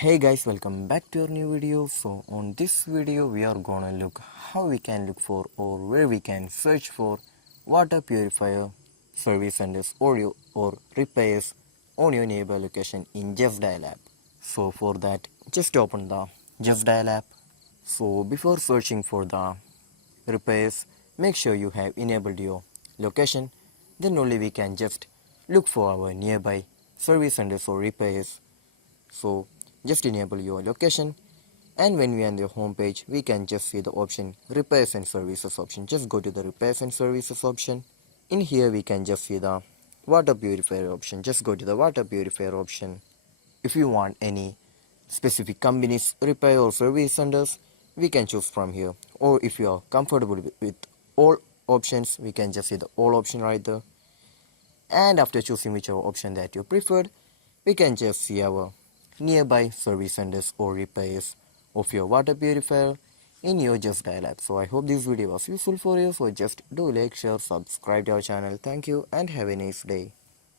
Hey guys, welcome back to our new video. So on this video we are gonna look how we can look for or where we can search for water purifier service centers or repairs on your neighbor location in Justdial app. So for that, just open the Justdial app. So before searching for the repairs, make sure you have enabled your location. Then only we can just look for our nearby service centers or repairs. So just enable your location, and when we are on the home page we can just see the option repairs and services option. Just go to the repairs and services option. In here we can just see the water purifier option. Just go to the water purifier option. If you want any specific companies repair or service centers, we can choose from here, or if you are comfortable with all options, we can just see the all option right there. And after choosing whichever option that you preferred, we can just see our nearby service centers or repairs of your water purifier in your Justdial app. So I hope this video was useful for you. So just do like, share, subscribe to our channel. Thank you and have a nice day.